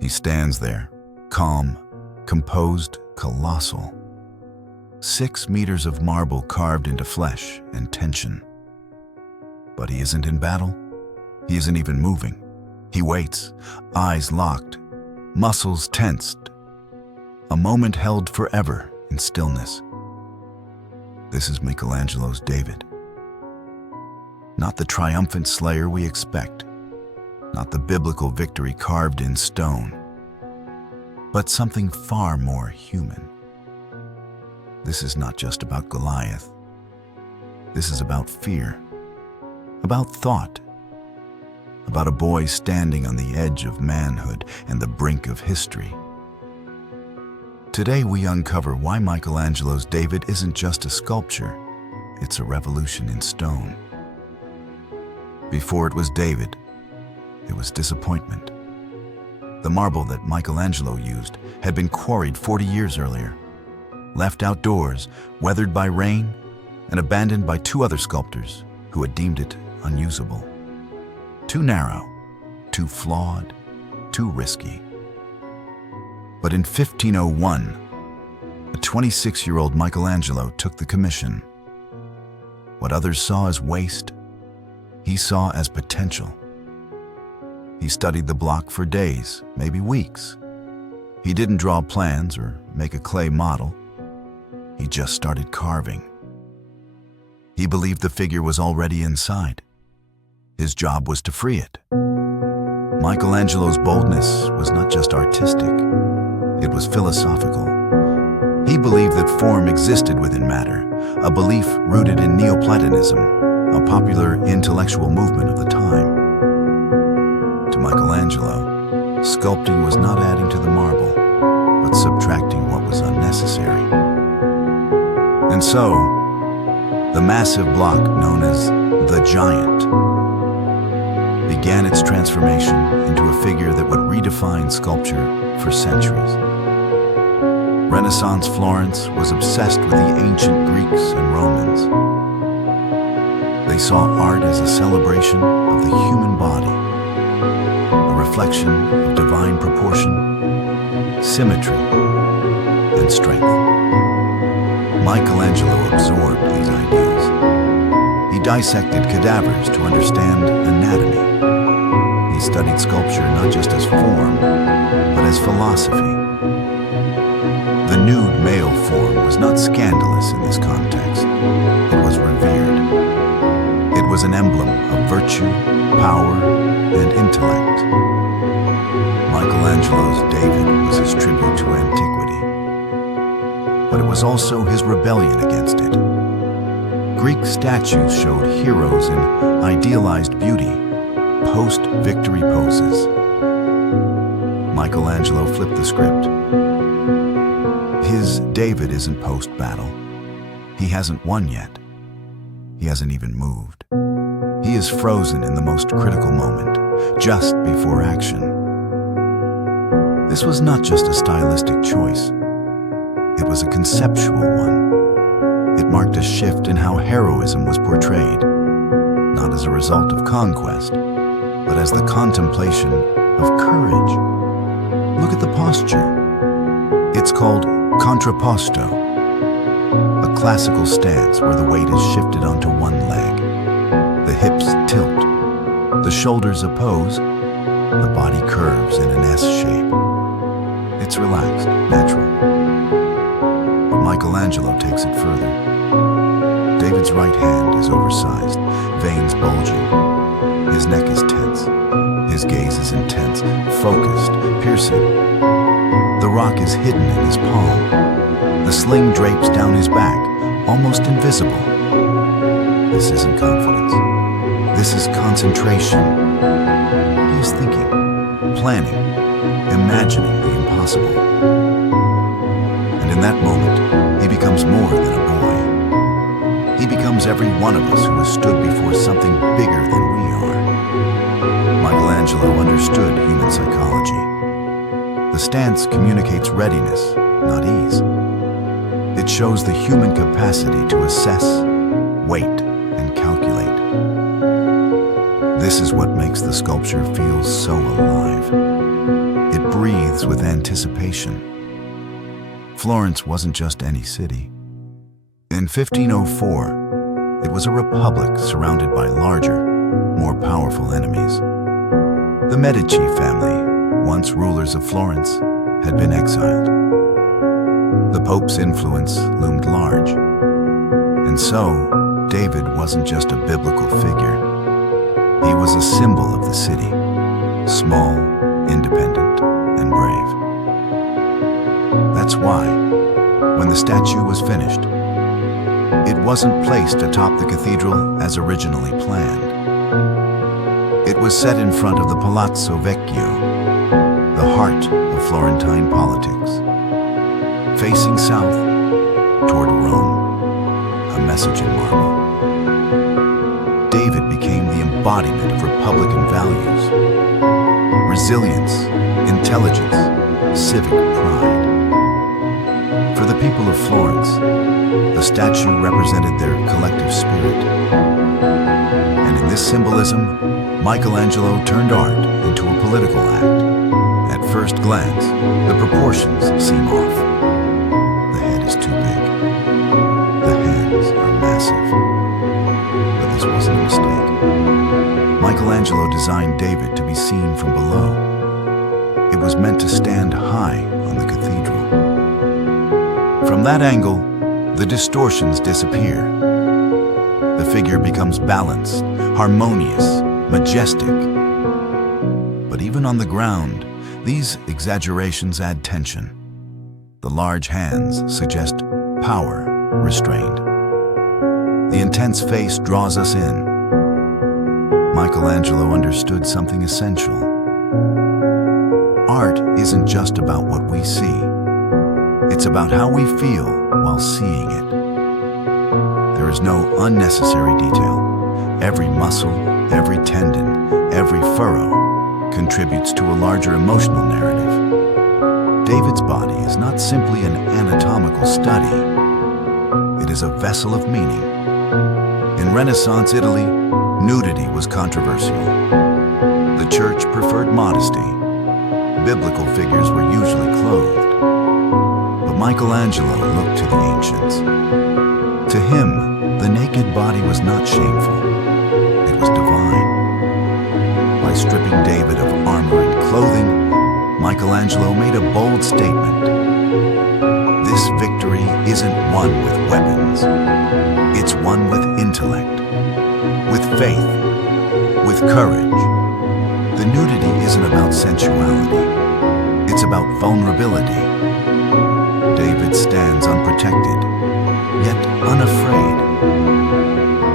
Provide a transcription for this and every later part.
He stands there, calm, composed, colossal. 6 meters of marble carved into flesh and tension. But he isn't in battle. He isn't even moving. He waits, eyes locked, muscles tensed. A moment held forever in stillness. This is Michelangelo's David. Not the triumphant slayer we expect, not the biblical victory carved in stone, but something far more human. This is not just about Goliath. This is about fear, about thought, about a boy standing on the edge of manhood and the brink of history. Today we uncover why Michelangelo's David isn't just a sculpture, it's a revolution in stone. Before it was David, it was disappointment. The marble that Michelangelo used had been quarried 40 years earlier, left outdoors, weathered by rain, and abandoned by 2 other sculptors who had deemed it unusable. Too narrow, too flawed, too risky. But in 1501, a 26-year-old Michelangelo took the commission. What others saw as waste, he saw as potential. He studied the block for days, maybe weeks. He didn't draw plans or make a clay model. He just started carving. He believed the figure was already inside. His job was to free it. Michelangelo's boldness was not just artistic, it was philosophical. He believed that form existed within matter, a belief rooted in Neoplatonism, a popular intellectual movement of the time. To Michelangelo, sculpting was not adding to the marble, but subtracting what was unnecessary. And so, the massive block known as the Giant began its transformation into a figure that would redefine sculpture for centuries. Renaissance Florence was obsessed with the ancient Greeks and Romans. They saw art as a celebration of the human body, a reflection of divine proportion, symmetry, and strength. Michelangelo absorbed these ideas. He dissected cadavers to understand anatomy. He studied sculpture not just as form, but as philosophy. The nude male form was not scandalous in this context. It was revered. It was an emblem of virtue, power, and intellect. Michelangelo's David was his tribute to antiquity, but it was also his rebellion against it. Greek statues showed heroes in idealized beauty, post-victory poses. Michelangelo flipped the script. His David isn't post-battle. He hasn't won yet. He hasn't even moved. He is frozen in the most critical moment, just before action. This was not just a stylistic choice. It was a conceptual one. It marked a shift in how heroism was portrayed, not as a result of conquest, but as the contemplation of courage. Look at the posture. It's called contrapposto, a classical stance where the weight is shifted onto one leg. The hips tilt, the shoulders oppose, the body curves in an S shape. It's relaxed, natural. But Michelangelo takes it further. David's right hand is oversized, veins bulging. His neck is tense. His gaze is intense, focused, piercing. The rock is hidden in his palm. The sling drapes down his back, almost invisible. This isn't confidence. This is concentration. He is thinking, planning, imagining the impossible. And in that moment, he becomes more than a boy. He becomes every one of us who has stood before something bigger than we are. Michelangelo understood human psychology. The stance communicates readiness, not ease. It shows the human capacity to assess, wait, and calculate. This is what makes the sculpture feel so alive. It breathes with anticipation. Florence wasn't just any city. In 1504, it was a republic surrounded by larger, more powerful enemies. The Medici family, once rulers of Florence, had been exiled. The Pope's influence loomed large. And so, David wasn't just a biblical figure. He was a symbol of the city, small, independent, and brave. That's why, when the statue was finished, it wasn't placed atop the cathedral as originally planned. It was set in front of the Palazzo Vecchio, the heart of Florentine politics, facing south toward Rome, a message in marble. David became the embodiment of Republican values, resilience, intelligence, civic pride. For the people of Florence, the statue represented their collective spirit. And in this symbolism, Michelangelo turned art into a political act. At first glance, the proportions seem off. The head is too big. The hands are massive. But this wasn't a mistake. Michelangelo designed David to be seen from below. It was meant to stand high on the cathedral. From that angle, the distortions disappear. The figure becomes balanced, harmonious, majestic. But even on the ground, these exaggerations add tension. The large hands suggest power restrained. The intense face draws us in. Michelangelo understood something essential. Art isn't just about what we see. It's about how we feel while seeing it. There is no unnecessary detail. Every muscle, every tendon, every furrow contributes to a larger emotional narrative. David's body is not simply an anatomical study. It is a vessel of meaning. In Renaissance Italy, nudity was controversial. The church preferred modesty. Biblical figures were usually clothed. But Michelangelo looked to the ancients. To him, the naked body was not shameful. It was divine. By stripping David of armor and clothing, Michelangelo made a bold statement. This victory isn't won with weapons. It's won with intellect, with faith, with courage. The nudity isn't about sensuality. It's about vulnerability. David stands unprotected, yet unafraid.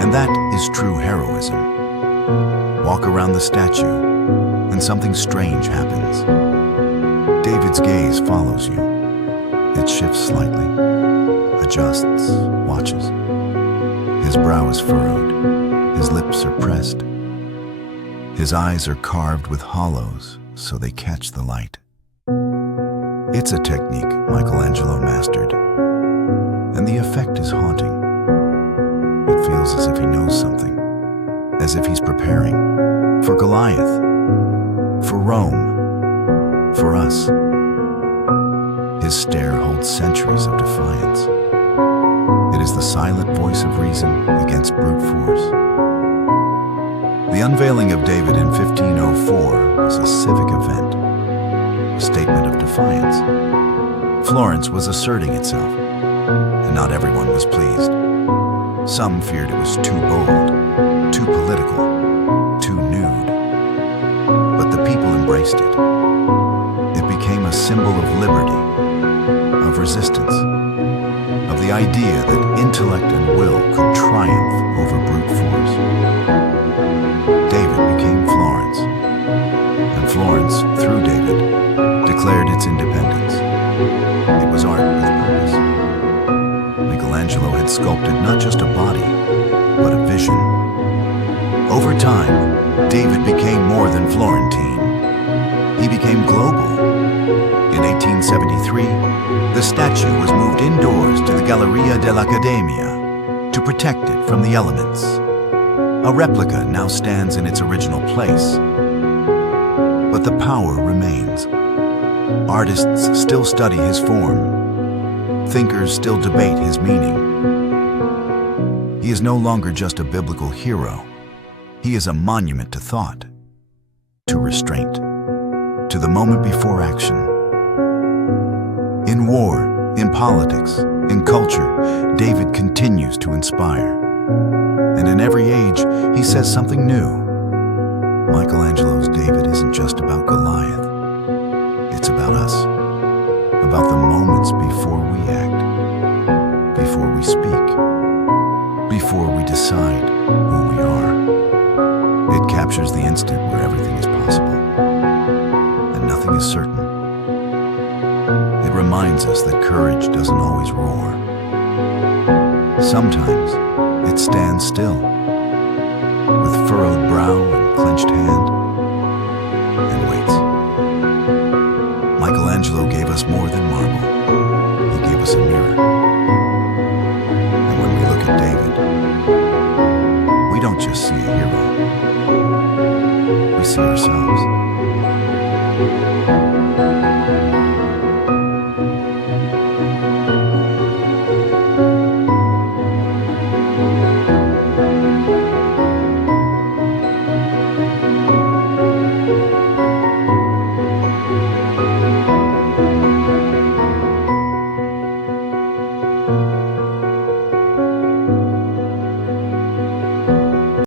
And that is true heroism. Walk around the statue, and something strange happens. David's gaze follows you. It shifts slightly, adjusts, watches. His brow is furrowed, his lips are pressed. His eyes are carved with hollows so they catch the light. It's a technique Michelangelo mastered, and the effect is haunting. It feels as if he knows something, as if he's preparing for Goliath, for Rome, for us. His stare holds centuries of defiance. It is the silent voice of reason against brute force. The unveiling of David in 1504 was a civic event, a statement of defiance. Florence was asserting itself, and not everyone was pleased. Some feared it was too bold, too political, too nude. But the people embraced it. It became a symbol of liberty, of resistance, of the idea that intellect and will could triumph over brute force. David became Florence, and Florence, through David, declared its independence. It was art with purpose. Michelangelo had sculpted not just a body, but a vision. Over time, David became more than Florentine. He became global. In 1873, the statue was moved indoors to the Galleria dell'Accademia to protect it from the elements. A replica now stands in its original place, but the power remains. Artists still study his form. Thinkers still debate his meaning. He is no longer just a biblical hero. He is a monument to thought, to restraint, to the moment before action. In war, in politics, in culture, David continues to inspire. And in every age, he says something new. Michelangelo's David isn't just about Goliath. It's about us, about the moments before we act, before we speak, before we decide who we are. It captures the instant where everything is possible and nothing is certain. It reminds us that courage doesn't always roar. Sometimes it stands still, with furrowed brow and clenched hand, and waits. Michelangelo gave us more than marble. He gave us a mirror. And when we look at David, we don't just see a hero. We see ourselves.